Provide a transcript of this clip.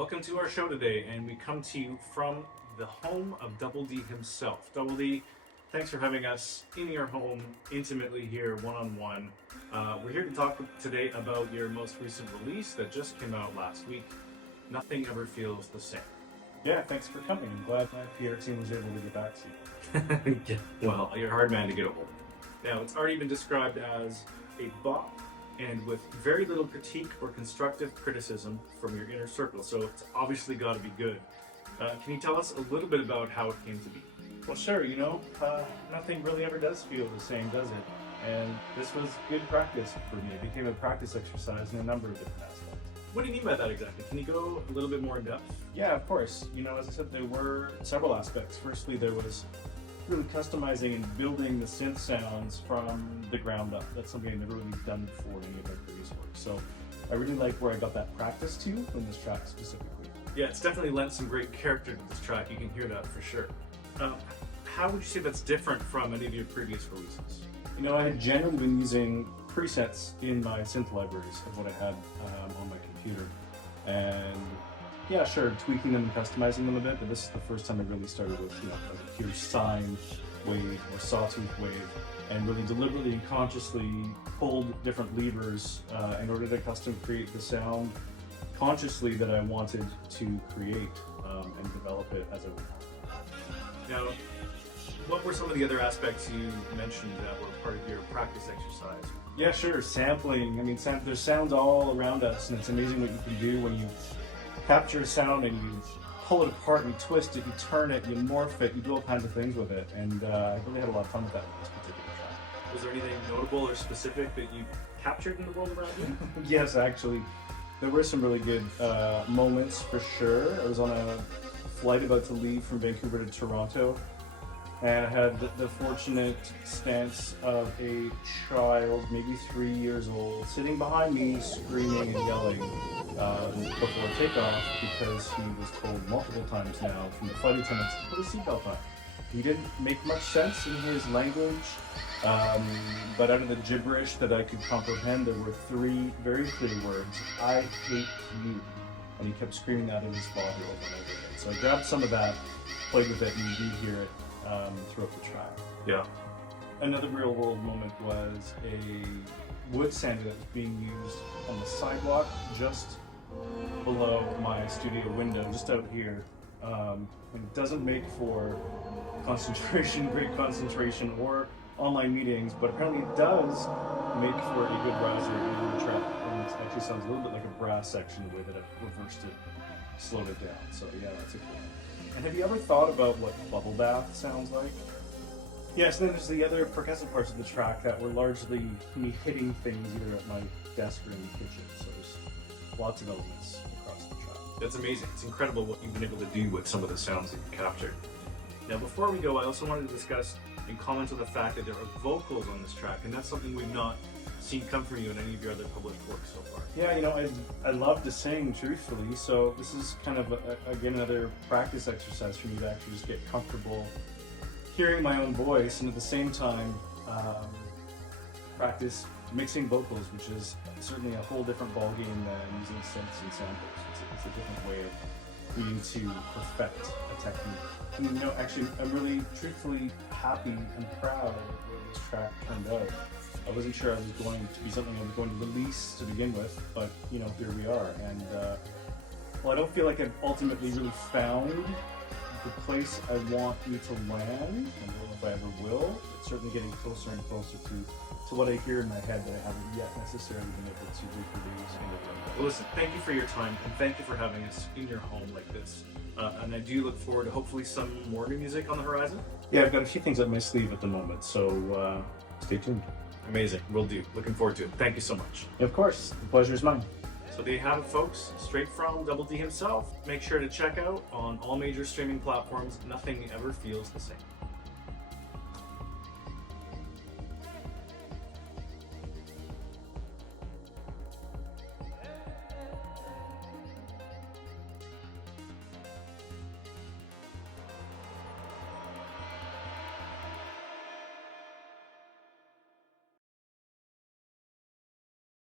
Welcome to our show today, and we come to you from the home of DubbulDee himself. DubbulDee, thanks for having us in your home intimately here, one-on-one. We're here to talk today about your most recent release that just came out last week, Nothing Ever Feels the Same. Yeah, thanks for coming. I'm glad my PR team was able to get back to you. Yeah, well, you're a hard man to get a hold of. Now, it's already been described as a bop, and with very little critique or constructive criticism from your inner circle, so it's obviously got to be good. Can you tell us a little bit about how it came to be? Well, sure, nothing really ever does feel the same, does it? And this was good practice for me. It became a practice exercise in a number of different aspects. What do you mean by that exactly? Can you go a little bit more in depth? Yeah, of course. As I said, there were several aspects. Firstly, there was really customizing and building the synth sounds from the ground up. That's something I've never really done before in any of my previous work. So I really like where I got that practice to in this track specifically. Yeah, it's definitely lent some great character to this track. You can hear that for sure. How would you say that's different from any of your previous releases? I had generally been using presets in my synth libraries of what I had on my computer. And yeah, sure, tweaking them and customizing them a bit, but this is the first time I really started with, like a pure sine wave or sawtooth wave, and really deliberately and consciously pulled different levers in order to custom create the sound consciously that I wanted to create and develop it as I went on. Now, what were some of the other aspects you mentioned that were part of your practice exercise? Yeah, sure, sampling. There's sounds all around us, and it's amazing what you can do when you capture a sound and you pull it apart, you twist it, you turn it, you morph it, you do all kinds of things with it, and I really had a lot of fun with that with this particular track. Was there anything notable or specific that you captured in the world around you? Yes, actually. There were some really good moments for sure. I was on a flight about to leave from Vancouver to Toronto, and I had the fortunate stance of a child, maybe 3 years old, sitting behind me, screaming and yelling before takeoff because he was told multiple times now from the flight attendants to put a seatbelt on. He didn't make much sense in his language, but out of the gibberish that I could comprehend, there were three very clear words: "I hate you," and he kept screaming that in his body over and over again. So I grabbed some of that, played with it, and you do hear it throughout the track. Yeah. Another real world moment was a wood sander that was being used on the sidewalk just below my studio window, just out here. And it doesn't make for great concentration or online meetings, but apparently it does make for a good riser in the track. And it actually sounds a little bit like a brass section the way that I've reversed it, slowed it down. So yeah, that's a cool one. And have you ever thought about what bubble bath sounds like? Yes, then there's the other percussive parts of the track that were largely me hitting things either at my desk or in the kitchen. So there's lots of elements across the track. That's amazing. It's incredible what you've been able to do with some of the sounds that you captured. Now, before we go, I also wanted to discuss and comment on the fact that there are vocals on this track, and that's something we've not seen come from you in any of your other published works so far. Yeah, I love to sing, truthfully, so this is kind of, again, another practice exercise for me to actually just get comfortable hearing my own voice, and at the same time, practice mixing vocals, which is certainly a whole different ballgame than using synths and samples. It's a different way of needing to perfect a technique. And, actually, I'm really truthfully happy and proud of the way this track turned out. I wasn't sure I was going to be something I was going to release to begin with, but here we are. And I don't feel like I've ultimately really found the place I want me to land. I don't know if I ever will. It's certainly getting closer and closer to what I hear in my head that I haven't yet necessarily been able to reproduce. Well, listen, thank you for your time, and thank you for having us in your home like this. And I do look forward to hopefully some more new music on the horizon. Yeah, I've got a few things up my sleeve at the moment, so stay tuned. Amazing, will do. Looking forward to it. Thank you so much. Of course, the pleasure is mine. So there you have it, folks. Straight from DubbulDee himself. Make sure to check out on all major streaming platforms. Nothing Ever Feels the Same.